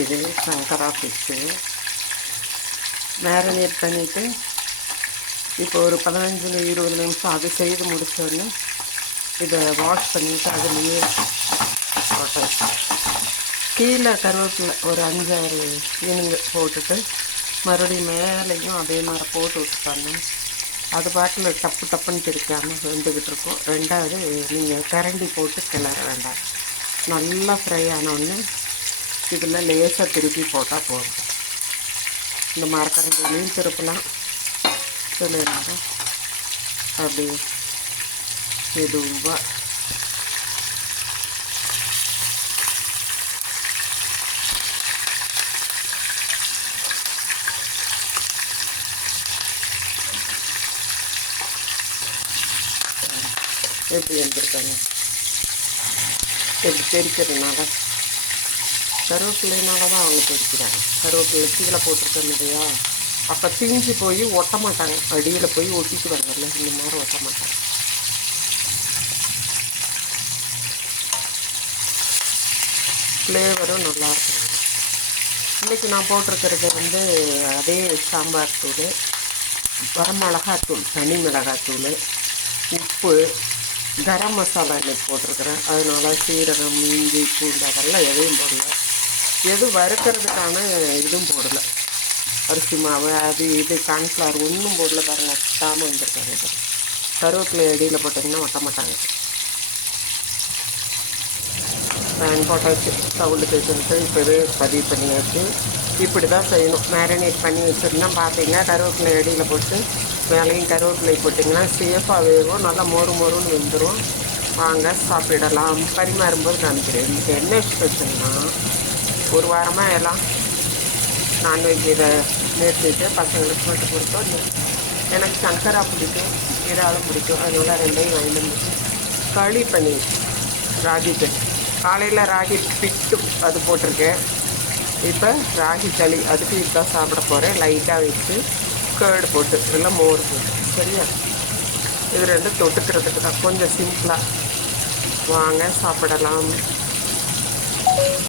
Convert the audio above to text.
இது சங்கரா fish marinate பண்ணிவிட்டு இப்போ ஒரு 15-20 நிமிஷம் அது செய்து முடித்தோடனே இதை வாஷ் பண்ணிவிட்டு அதுலேயே போட்டாச்சு. கீழே கருவேப்பிலை ஒரு 5-6 இனுங்க போட்டுட்டு மறுபடியும் மேலேயும் அதே மாதிரி போட்டு விட்டுப்பாங்க. அது பாட்டில் டப்பு டப்புன்னு பிரிக்காமல் வெந்துக்கிட்டு இருக்கும். ரெண்டாவது நீங்கள் கரண்டி போட்டு கிளற வேண்டாம். நல்லா ஃப்ரை ஆனோடனே இதில் லேசாக திருப்பி போட்டால் போதும். இந்த மரக்கரண்டிலையும் திருப்பலாம், சொல்லிடுறாங்க அப்படி மெதுவாக எப்படி எழுந்திருக்காங்க. எப்படி தெரிக்கிறதுனால கருவேப்பிலைனால தான் அவங்க தெரிக்கிறாங்க. கருவேப்பிலை கீழே போட்டிருக்கோம் இல்லையா, அப்போ திஞ்சு போய் ஒட்ட மாட்டாங்க. அடியில் போய் ஒட்டிட்டு வரல, இந்த மாதிரி ஒட்ட மாட்டாங்க. ஃப்ளேவரும் நல்லாயிருக்கும். இன்றைக்கி நான் போட்டிருக்கிறது வந்து அதே சாம்பார் தூள், வரமிளகாத்தூள், தனி மிளகாத்தூள், உப்பு, கரம் மசாலா இன்றைக்கி போட்டிருக்கிறேன். அதனால் சீரகம், இஞ்சி, பூண்டு அதெல்லாம் எதையும் போடல. எது வறுக்கிறதுக்கான இதுவும் போடலை. அரிசி மாவு அது இது கார்ன்ஃப்ளவர் ஒன்றும் போடல. பாருங்கள், கட்டாமல் வந்துருக்காங்க. கருவேப்பிலை அடியில் போட்டிங்கன்னா ஒட்ட மாட்டாங்க. பேன் போட்டாச்சு, சவுண்டு கேட்டுன்ட்டு இப்போவே பதிவு பண்ணியாச்சு. இப்படி தான் செய்யணும். மேரினேட் பண்ணி வச்சுருந்தா பார்த்தீங்கன்னா கருவேப்பிலை அடியில் போட்டு மேலேயும் கருவேப்பிலை போட்டிங்கன்னா சேஃபாக வேகும், நல்லா மொறு மொறுன்னு வெந்துடும். வாங்க சாப்பிடலாம். பரிமாறும்போது காமிக்கிறேன். இன்றைக்கி என்ன ஸ்பெஷல்னா, ஒரு வாரமாக எல்லாம் நான்வெஜ் இதை நிறுத்திட்டு பசங்களுக்கு போட்டு கொடுத்தோம். எனக்கு சங்கரா பிடிக்கும், இறாலும் பிடிக்கும். அதனால் ரெண்டையும் வாங்கிட்டு வந்துச்சு. களி பன்னீர், ராகி களி. காலையில் ராகி பிட்டு அது போட்டிருக்கேன். இப்போ ராகி களி, அதுக்கு இதுதான் சாப்பிட போகிறேன். லைட்டாக வச்சு கேர்டு போட்டு இல்லை மோர் போட்டு. சரியா, இது ரெண்டும் தொட்டுக்கிறதுக்கு தான், கொஞ்சம் சிம்பிளாக. வாங்க சாப்பிடலாம்.